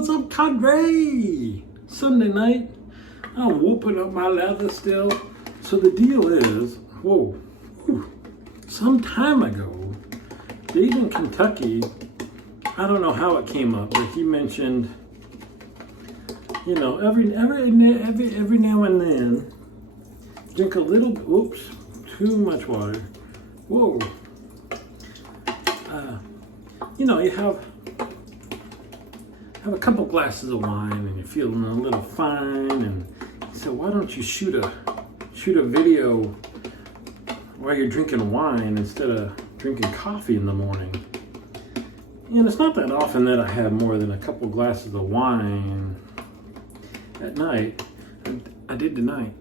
What's up, cadre? Sunday night, I'm whooping up my leather still. So the deal is, some time ago, Dave in Kentucky, I don't know how it came up, but he mentioned, you know, every now and then, drink a little, too much water. You know, you have a couple glasses of wine and you're feeling a little fine, and so why don't you shoot a video while you're drinking wine instead of drinking coffee in the morning? And it's not that often that I have more than a couple glasses of wine at night. I did tonight.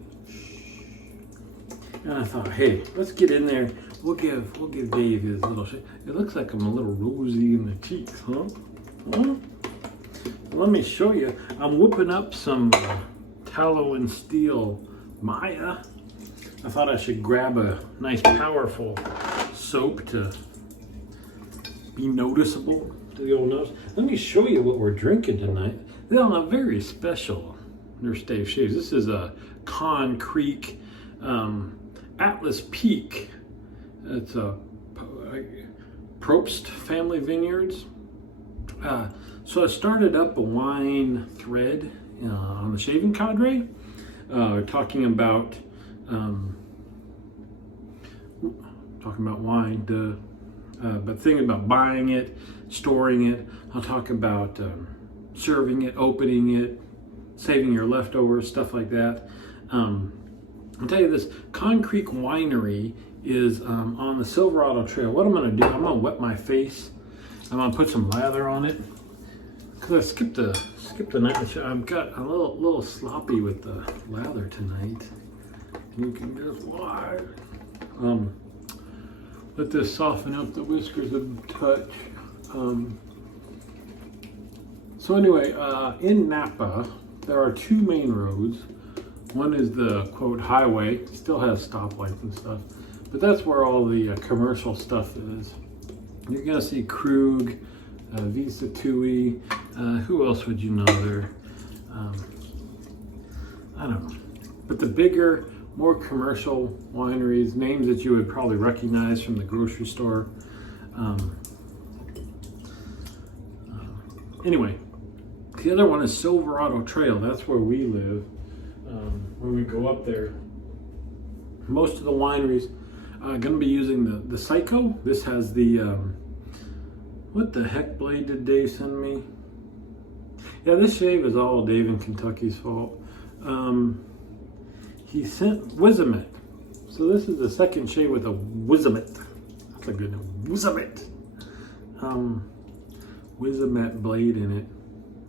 And I thought, hey, let's get in there. We'll give Dave his little shake. It looks like I'm a little rosy in the cheeks, huh? Let me show you. I'm whipping up some tallow and steel Maya. I thought I should grab a nice powerful soap to be noticeable to the old nose. Let me show you what we're drinking tonight. They're on a very special Nurse Dave Shaves. This is a Con Creek Atlas Peak. It's a Probst family vineyards. So I started up a wine thread on the Shaving Cadre, talking about wine, but thinking about buying it, storing it. I'll talk about serving it, opening it, saving your leftovers, stuff like that. I'll tell you this, Con Creek Winery is on the Silverado Trail. What I'm gonna do, I'm gonna wet my face. I'm gonna put some lather on it. Cause I skipped the night. I've got a little sloppy with the lather tonight. You can just watch. Let this soften up the whiskers a touch. So anyway, in Napa, there are two main roads. One is the, quote, highway. It still has stoplights and stuff, but that's where all the commercial stuff is. You're gonna see Krug, Visa Tui, who else would you know there? I don't know. But the bigger, more commercial wineries, names that you would probably recognize from the grocery store. Anyway, the other one is Silverado Trail. That's where we live. When we go up there, most of the wineries are going to be using the Psycho. This has the, what the heck blade did Dave send me? Yeah, this shave is all Dave in Kentucky's fault. He sent Wizamet. So this is the second shave with a Wizamet. That's a good name. Wizamet. Wizamet blade in it.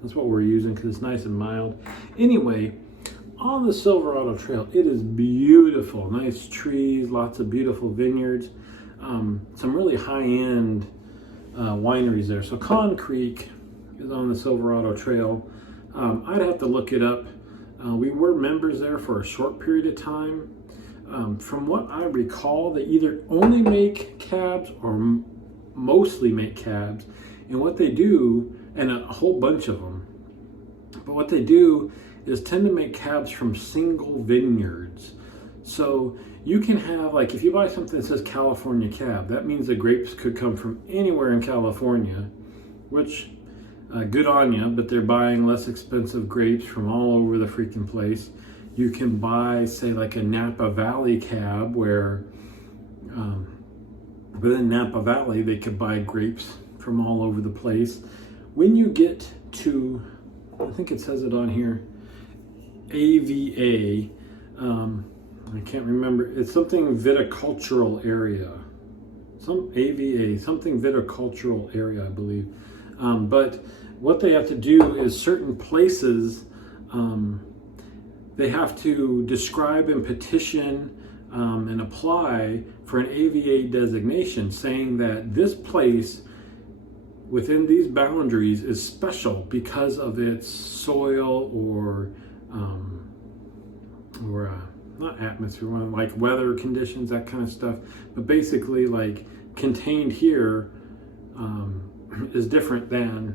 That's what we're using because it's nice and mild. Anyway, on the Silverado Trail, it is beautiful. Nice trees, lots of beautiful vineyards. Some really high-end wineries there. So Con Creek is on the Silverado Trail. I'd have to look it up. We were members there for a short period of time. From what I recall, they either only make cabs or mostly make cabs. And what they do, and a whole bunch of them, but what they do is tend to make cabs from single vineyards. So you can have, like, if you buy something that says California Cab, that means the grapes could come from anywhere in California, which, good on you, but they're buying less expensive grapes from all over the freaking place. You can buy, say, like a Napa Valley Cab, where within Napa Valley, they could buy grapes from all over the place. When you get to, I think it says it on here, AVA, I can't remember, it's something viticultural area, some AVA, something viticultural area, I believe. But what they have to do is certain places, they have to describe and petition and apply for an AVA designation, saying that this place within these boundaries is special because of its soil or not atmosphere, like weather conditions, that kind of stuff. But basically, like, contained here is different than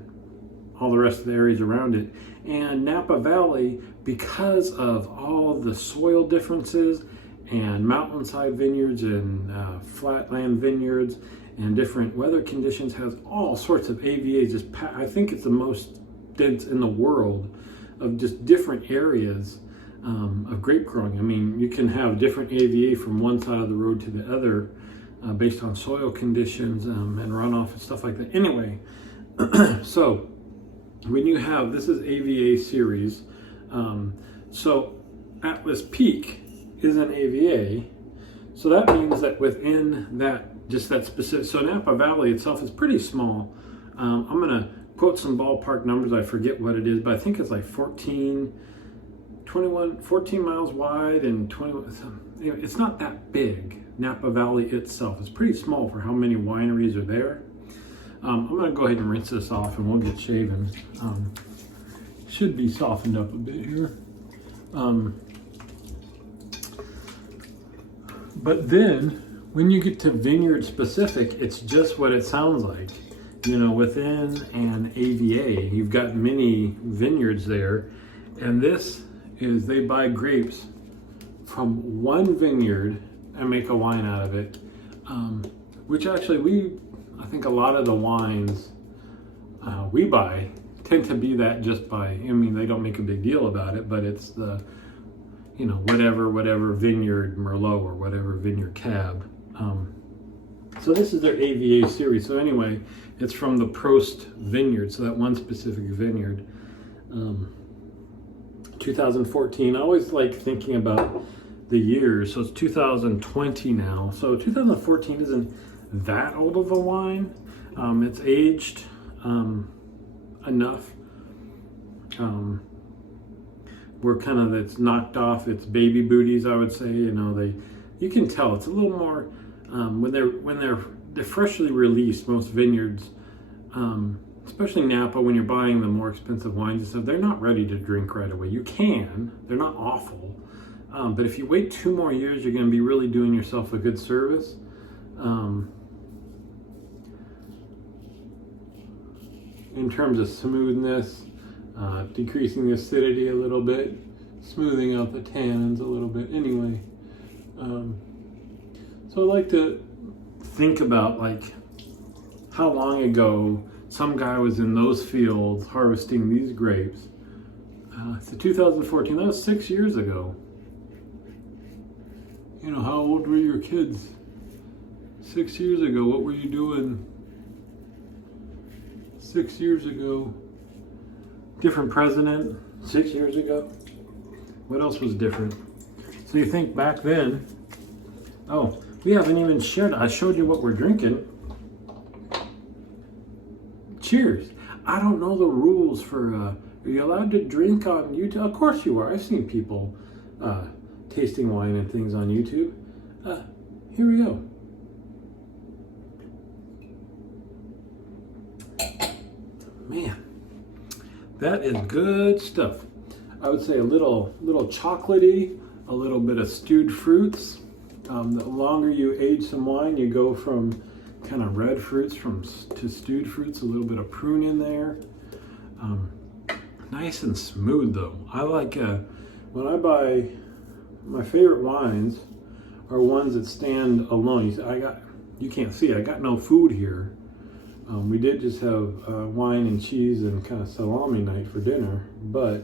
all the rest of the areas around it. And Napa Valley, because of all the soil differences and mountainside vineyards and flatland vineyards and different weather conditions, has all sorts of AVAs. I think it's the most dense in the world of just different areas of grape growing. I mean, you can have different AVA from one side of the road to the other based on soil conditions and runoff and stuff like that. Anyway, so when you have, this is AVA series, so Atlas Peak is an AVA, so that means that within that, just that specific, so Napa Valley itself is pretty small. I'm gonna quote some ballpark numbers, I forget what it is, but I think it's like 14 miles wide and 21, it's not that big. Napa Valley itself is pretty small for how many wineries are there. I'm gonna go ahead and rinse this off and we'll get shaven. Should be softened up a bit here. But then when you get to Vineyard Specific, it's just what it sounds like. You know, within an AVA, you've got many vineyards there, and this is, they buy grapes from one vineyard and make a wine out of it, which actually I think a lot of the wines we buy tend to be that just by, I mean, they don't make a big deal about it, but it's the, you know, whatever vineyard Merlot or whatever vineyard Cab. So this is their AVA series. So anyway, it's from the Prost vineyard, so that one specific vineyard. 2014, I always like thinking about the years, so it's 2020 now. So 2014 isn't that old of a wine. It's aged enough. We're kind of, it's knocked off its baby booties, I would say. You know, you can tell it's a little more when they're freshly released. Most vineyards, especially Napa, when you're buying the more expensive wines and stuff, they're not ready to drink right away. You can, they're not awful, but if you wait 2 more years, you're going to be really doing yourself a good service. In terms of smoothness, decreasing the acidity a little bit, smoothing out the tannins a little bit. Anyway, so I like to think about like how long ago some guy was in those fields harvesting these grapes. So 2014, that was 6 years ago. You know, how old were your kids 6 years ago? What were you doing 6 years ago? Different president 6 years ago. What else was different? So you think back then, oh, we haven't even shared, I showed you what we're drinking. Cheers. I don't know the rules for, are you allowed to drink on YouTube? Of course you are. I've seen people tasting wine and things on YouTube. Here we go. Man, that is good stuff. I would say a little chocolatey, a little bit of stewed fruits. The longer you age some wine, you go from kind of red fruits to stewed fruits, a little bit of prune in there. Nice and smooth though. I like, when I buy, my favorite wines are ones that stand alone. You can't see it, I got no food here. We did just have wine and cheese and kind of salami night for dinner, but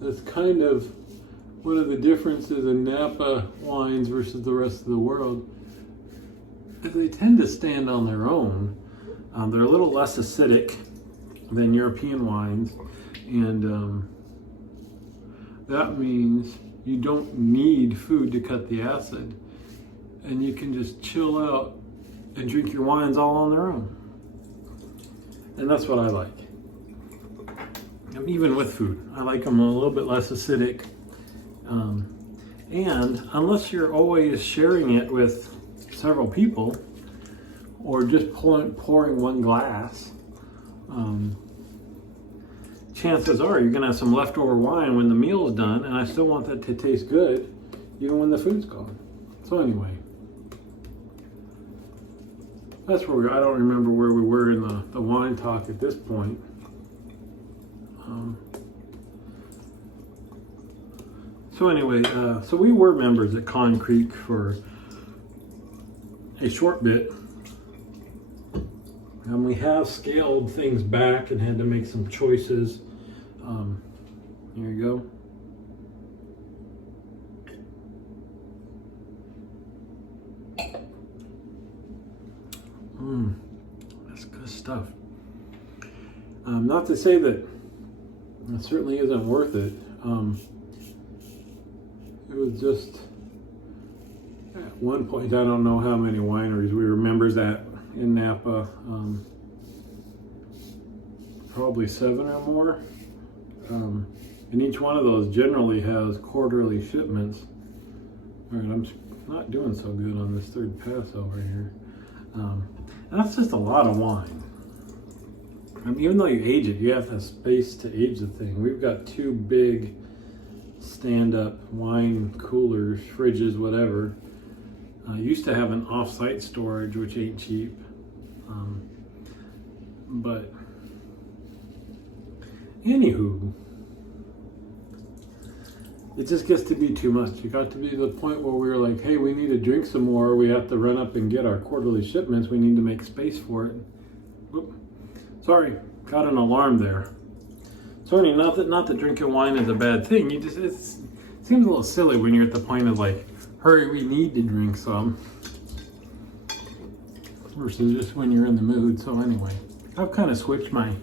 that's kind of one of the differences in Napa wines versus the rest of the world. They tend to stand on their own. They're a little less acidic than European wines, and that means you don't need food to cut the acid, and you can just chill out and drink your wines all on their own. And that's what I like. Even with food, I like them a little bit less acidic. And unless you're always sharing it with several people, or just pouring one glass, chances are you're gonna have some leftover wine when the meal is done, and I still want that to taste good, even when the food's gone. So anyway, that's where I don't remember where we were in the wine talk at this point. So anyway, so we were members at Con Creek for a short bit. And we have scaled things back and had to make some choices. Here you go. That's good stuff. Not to say that it certainly isn't worth it. It was just at one point, I don't know how many wineries we were members at in Napa, probably 7 or more. And each one of those generally has quarterly shipments. All right, I'm not doing so good on this third pass over here. And that's just a lot of wine. I mean, even though you age it, you have to have space to age the thing. We've got 2 big stand-up wine coolers, fridges, whatever. Used to have an off-site storage, which ain't cheap. But anywho, it just gets to be too much. It got to be the point where we were like, hey, we need to drink some more. We have to run up and get our quarterly shipments. We need to make space for it. Whoop. Sorry, got an alarm there. Sorry, not that drinking wine is a bad thing. It seems a little silly when you're at the point of like, hurry, we need to drink some. Versus just when you're in the mood. So anyway, I've kind of switched my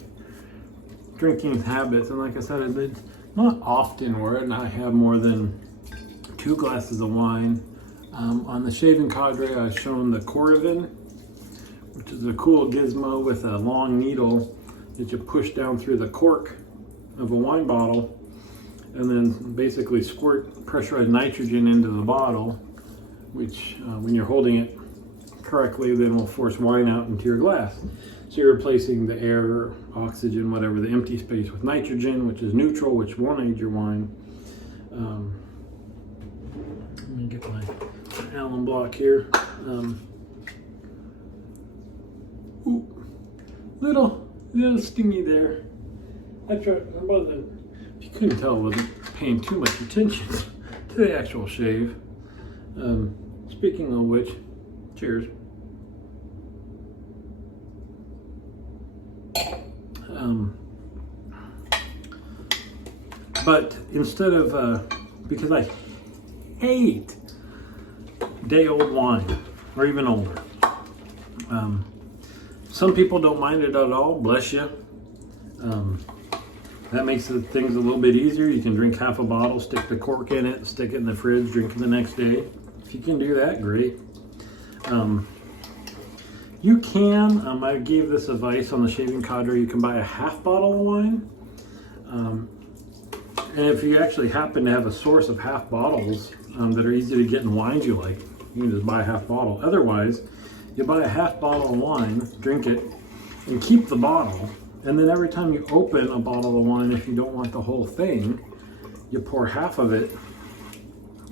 drinking habits. And like I said, it's not often where I have more than 2 glasses of wine. On the shaving cadre, I've shown the Cordovan, which is a cool gizmo with a long needle that you push down through the cork of a wine bottle and then basically squirt pressurized nitrogen into the bottle, which when you're holding it correctly then will force wine out into your glass. So you're replacing the air, oxygen, whatever, the empty space with nitrogen, which is neutral, which won't age your wine. Let me get my Allen block here. Little stingy there. If you couldn't tell, I wasn't paying too much attention to the actual shave. Speaking of which, cheers. But instead of, because I hate day-old wine, or even older. Some people don't mind it at all, bless you. That makes things a little bit easier. You can drink half a bottle, stick the cork in it, stick it in the fridge, drink it the next day. If you can do that, great. You can, I gave this advice on the shaving cadre, you can buy a half bottle of wine. And if you actually happen to have a source of half bottles that are easy to get in wines you like, you can just buy a half bottle. Otherwise, you buy a half bottle of wine, drink it, and keep the bottle. And then every time you open a bottle of wine, if you don't want the whole thing, you pour half of it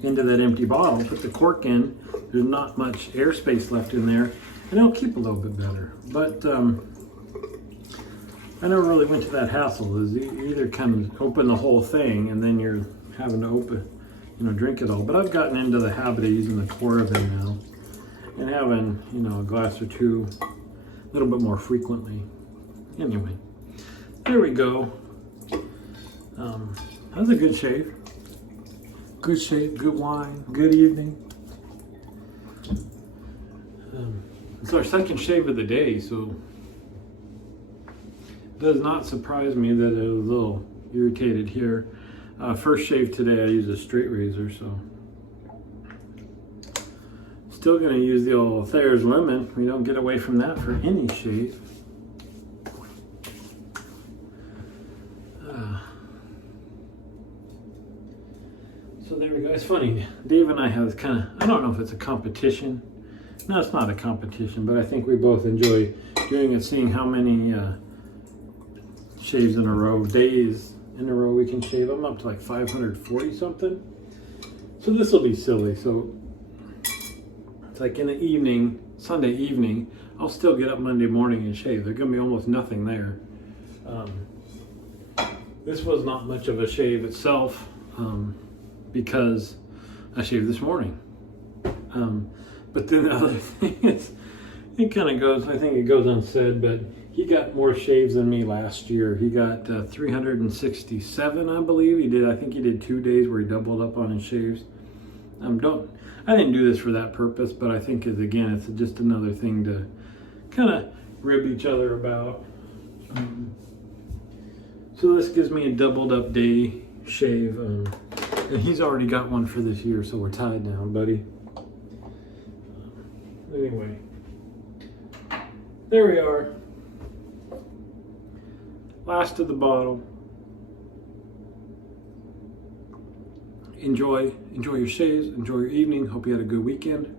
into that empty bottle, put the cork in. There's not much airspace left in there, and it'll keep a little bit better. But I never really went to that hassle. Is you either kind of open the whole thing, and then you're having to open, drink it all. But I've gotten into the habit of using the Cordovan now, and having, a glass or 2 a little bit more frequently. Anyway, there we go. That was a good shave. Good shave, good wine, good evening. It's our second shave of the day, so it does not surprise me that it was a little irritated here. First shave today, I used a straight razor, so still going to use the old Thayer's lemon. We don't get away from that for any shave. So there we go. It's funny. Dave and I have I don't know if it's a competition. No, it's not a competition, but I think we both enjoy doing it, seeing how many shaves in a row, days in a row we can shave. I'm up to like 540 something. So this will be silly. So it's like in the evening, Sunday evening, I'll still get up Monday morning and shave. There's gonna be almost nothing there. This was not much of a shave itself because I shaved this morning. But then the other thing is, it kind of goes, I think it goes unsaid, but he got more shaves than me last year. He got 367, I believe. I think he did 2 days where he doubled up on his shaves. I didn't do this for that purpose, but I think it's just another thing to kind of rib each other about. So this gives me a doubled up day shave. And he's already got one for this year, so we're tied now, buddy. Anyway, there we are. Last of the bottle. Enjoy your shaves, enjoy your evening. Hope you had a good weekend.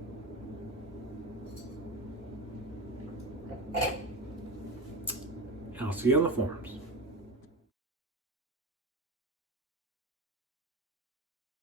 And I'll see you on the forums.